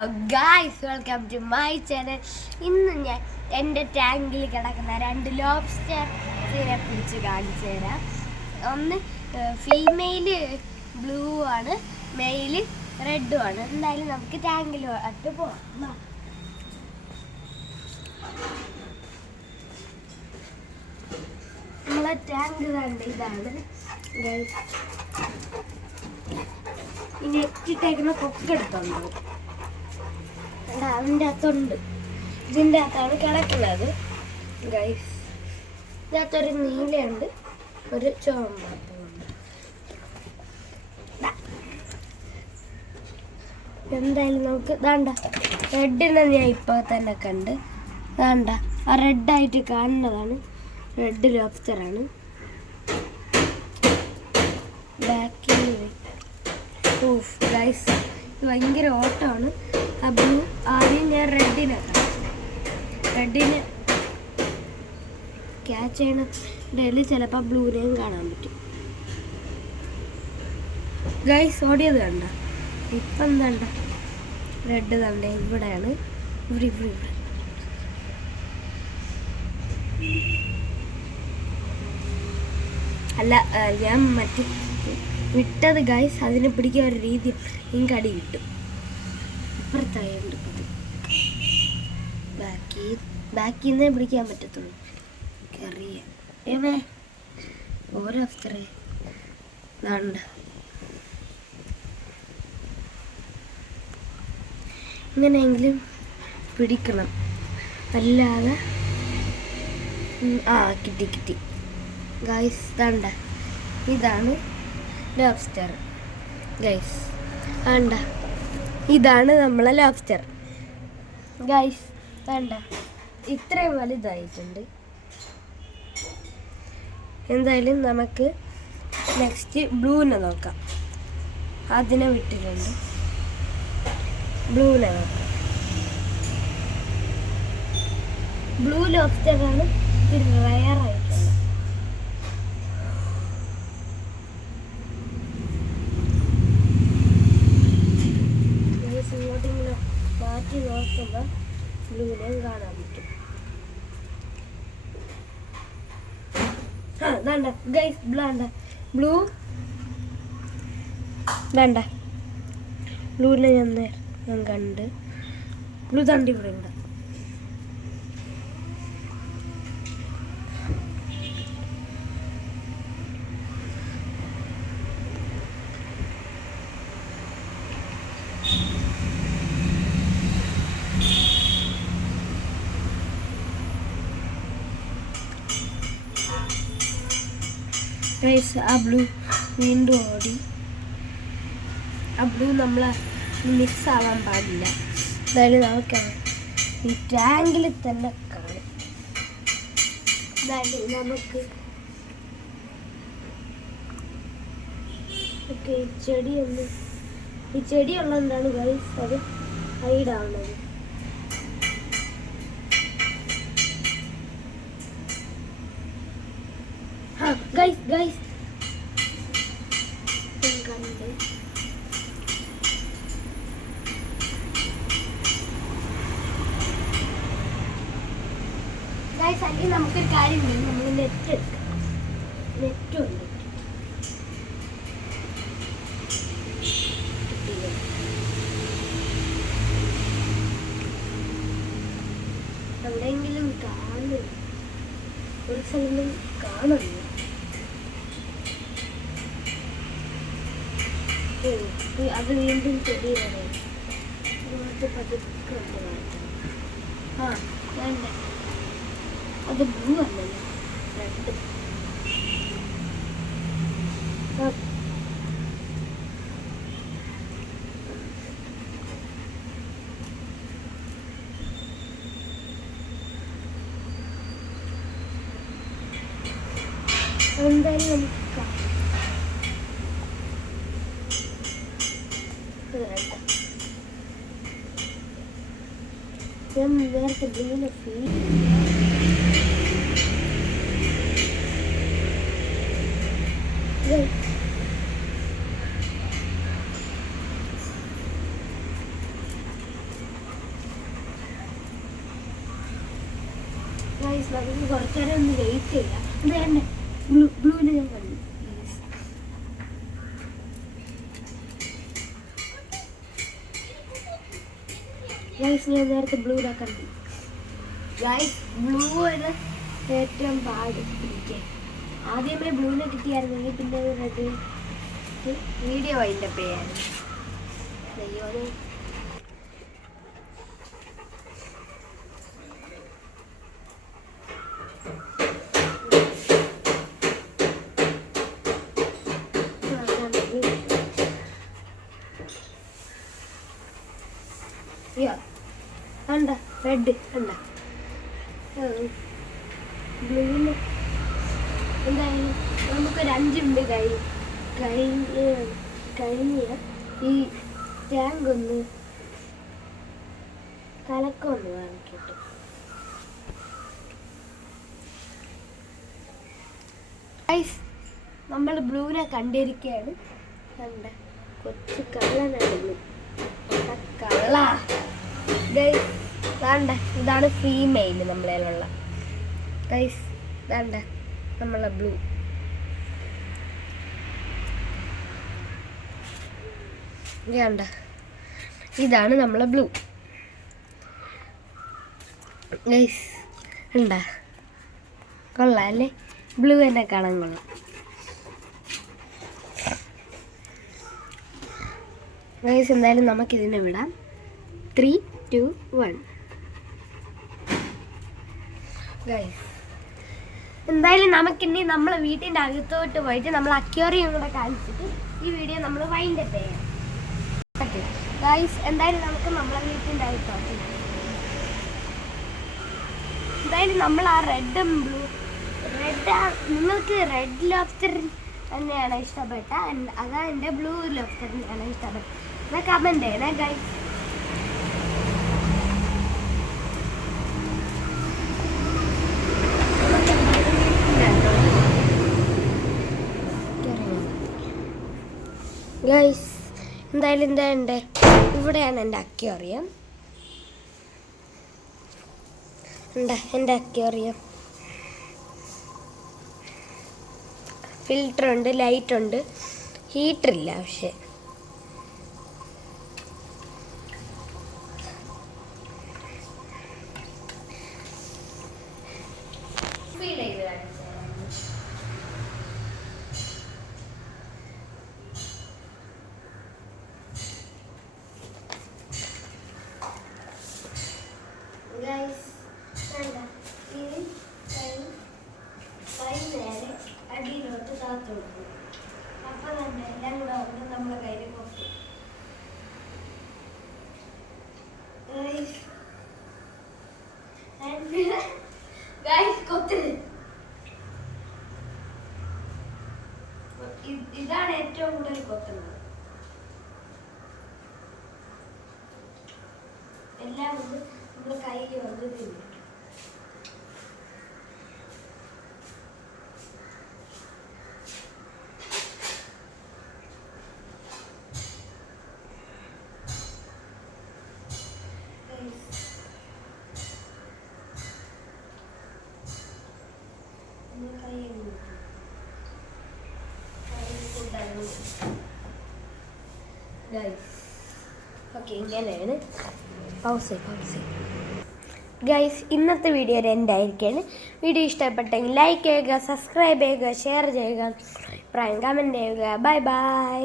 Guys welcome to my channel. ഇന്ന് ഞാൻ എൻ്റെ ടാങ്കിൽ കിടക്കുന്ന 2 ലോബ്സ്റ്ററിനെ പിടിച്ച് കാണിച്ചു തരാം. ഒന്ന് ഫീമെയിൽ ബ്ലൂ ആണ്, മെയിൽ റെഡും ആണ്. എന്തായാലും നമുക്ക് ടാങ്കിൽ ആയിട്ട് പോകാം. നമ്മളെ ടാങ്ക് കണ്ട് ഇതാണ് ഗായ്സ്. ഈ നെറ്റിട്ടേക്കുന്ന കൊക്കെടുത്തുണ്ടോ? അതിൻ്റെ അകത്തുണ്ട്. ഇതിൻ്റെ അകത്താണ് കിടക്കുന്നത് ഗൈസ്. ഇതിനകത്തൊരു നീലയുണ്ട്, ഒരു ചുവമ്പുണ്ട്. എന്തായാലും നമുക്ക് ദാണ്ട റെഡിനെ ഞാൻ ഇപ്പോൾ തന്നെ കണ്ട്. ദാണ്ട ആ റെഡായിട്ട് കാണുന്നതാണ് റെഡ് ലോബ്സ്റ്ററാണ്. ബാക്കിൽ ഗൈസ് ഭയങ്കര ഓട്ടമാണ്. ആ ബ്ലൂ ആദ്യം ഞാൻ റെഡിനെ ക്യാച്ച് ചെയ്യണ ചിലപ്പോൾ ബ്ലൂനെയും കാണാൻ പറ്റും. ഗൈസ് ഓടിയത് കണ്ട. ഇപ്പം എന്താണ്ട റെഡ് കണ്ട ഇവിടെയാണ്. ഇവിടെ അല്ല, ഞാൻ മറ്റേ വിട്ടത് ഗൈസ്. അതിനെ പിടിക്കാൻ ഒരു രീതി എനിക്ക് അടി കിട്ടും. ഇപ്പുറത്തായുണ്ട് ബാക്കിൽ നിന്നേ പിടിക്കാൻ പറ്റത്തുള്ളൂ. അറിയാം ഓരോ അഫ്സറേ വേണ്ട. ഇങ്ങനെയെങ്കിലും പിടിക്കണം, അല്ലാതെ കിട്ടി ഗൈസ്. വേണ്ട, ഇതാണ് ലോബ്സ്റ്റർ ഗൈസ്. വേണ്ട, ഇതാണ് നമ്മളെ ലോബ്സ്റ്റർ ഗൈസ്. വേണ്ട, ഇത്രയും വലുതായിട്ടുണ്ട്. എന്തായാലും നമുക്ക് നെക്സ്റ്റ് ബ്ലൂനെ നോക്കാം. അതിനെ വിട്ടിട്ടുണ്ട്. ബ്ലൂനെ നോക്കാം. ബ്ലൂ ലോബ്സ്റ്ററാണ് ഇത് റയറായിട്ടുള്ളത്. മാറ്റി നോക്കുമ്പോൾ ബ്ലൂനെയും കാണാൻ പറ്റും. വേണ്ട ഗൈസ്, ബ്ലൂ വേണ്ട. ബ്ലൂവിനെ ഞാൻ കണ്ട്. ബ്ലൂ തണ്ടി ഇവിടെ ഉണ്ട്. ആ ബ്ലൂ വീണ്ടും ഓടി. ആ ബ്ലൂ നമ്മളെ മിസ്സാവാൻ പാടില്ല. എന്തായാലും നമുക്ക് ഈ ടാങ്കിൽ തന്നെ കാണും. എന്തായാലും നമുക്ക് ഈ ചെടി ഉള്ളതുകൊണ്ടാണ് ഗൈസ് അത് ഹൈഡാവുന്നത്. ഗൈസ് അല്ലെങ്കിൽ നമുക്കൊരു കാര്യം ചെയ്യും. നമ്മൾ നെറ്റ് എടുക്കാം. നെറ്റുണ്ട്. എവിടെയെങ്കിലും കാണും, ഒരു സ്ഥലം കാണുന്നു. അത് വീണ്ടും ചെടി വരും. പതുക്കെ വേണ്ട, അത് ബ്ലൂ അല്ലല്ലോ, റെഡ്. എന്തായാലും നമുക്ക് ഞാൻ വേറെ ബ്ലൂവിനെ ഫീൽ ഗൈസ് നമുക്ക് കുറച്ചു നേരം ഒന്ന് വെയിറ്റ് ചെയ്യാം. ഇത് തന്നെ ബ്ലൂവിൽ ഞാൻ കണ്ടു. ഗൈസ് ഞാൻ നേരത്തെ ബ്ലൂവിനെ കണ്ടു. ഗൈസ് ബ്ലൂവിന് ഏറ്റവും പാട് പിടിക്കാൻ. ആദ്യമേ ബ്ലൂവിനെ കിട്ടിയായിരുന്നെങ്കിൽ പിന്നെ റെഡ് വീഡിയോ അതിൻ്റെ പേരാണ്. അയ്യോ കണ്ട റെഡ് കണ്ട ബ്ലൂവിന് എന്തായാലും നമുക്കൊരു 5 മിനിറ്റ് കഴിഞ്ഞ് ഈ ടാങ്ക് ഒന്ന് കലക്കൊന്ന് വാങ്ങിക്കട്ടെ. നമ്മൾ ബ്ലൂവിനെ കണ്ടിരിക്കുകയാണ്. കണ്ട കൊച്ചു കള്ളനാണ് ബ്ലൂ. കള്ള വേണ്ട, ഇതാണ് ഫീമെയിൽ നമ്മളതിലുള്ള. ഗൈസ് വേണ്ട നമ്മളെ ബ്ലൂ. വേണ്ട ഇതാണ് നമ്മളെ ബ്ലൂ. ഗൈസ് ഉണ്ടാ കൊള്ളാം അല്ലേ? ബ്ലൂ തന്നെ കാണാൻ കൊള്ളാം. ഗൈസ് എന്തായാലും നമുക്കിതിനെ വിടാം. 3, 2, 1. ഗൈസ് എന്തായാലും നമുക്കിനി നമ്മളെ വീട്ടിൻ്റെ അകത്തോട്ട് പോയിട്ട് നമ്മൾ അക്വേറിയം കൂടെ കാണിച്ചിട്ട് ഈ വീഡിയോ നമ്മൾ വൈൻഡപ്പ് ചെയ്യാം. ഓക്കെ ഗൈസ് എന്തായാലും നമുക്ക് നമ്മളെ വീട്ടിൻ്റെ അകത്തോട്ട് എന്തായാലും നമ്മൾ ആ റെഡും ബ്ലൂ നിങ്ങൾക്ക് റെഡ് ലോബ്സ്റ്റർ തന്നെയാണ് ഇഷ്ടപ്പെട്ട, അതാ എൻ്റെ ബ്ലൂ ലോബ്സ്റ്റർ തന്നെയാണ് ഇഷ്ടപ്പെട്ടത്. എന്നാൽ കമൻറ്റ് ചെയ്യണേ ഗൈസ്. ഗൈസ് എന്തായാലും എന്താ ഇവിടെയാണ് എൻ്റെ അക്വേറിയം. എന്താ എൻ്റെ അക്വേറിയം ഫിൽറ്റർ ഉണ്ട്, ലൈറ്റ് ഉണ്ട്, ഹീറ്ററില്ല. പക്ഷേ അടിയിലോട്ട് താത്തു കൊടുക്കും. അപ്പം തന്നെ എല്ലാം കൂടെ വന്ന് നമ്മളെ കയ്യിൽ കൊത്തും. ഇതാണ് ഏറ്റവും കൂടുതൽ കൊത്തുന്നത്. എല്ലാം വന്ന് നമ്മുടെ കയ്യിൽ വന്ന് തിന്നും. ഓക്കെ ഇങ്ങനെയാണ്. പൗസ്. ഗൈസ് ഇന്നത്തെ വീഡിയോ എൻ്റെ ആയിരിക്കുകയാണ്. വീഡിയോ ഇഷ്ടപ്പെട്ടെങ്കിൽ ലൈക്ക് ചെയ്യുക, സബ്സ്ക്രൈബ് ചെയ്യുക, ഷെയർ ചെയ്യുക, അഭിപ്രായം കമൻറ്റ് ചെയ്യുക. Bye bye.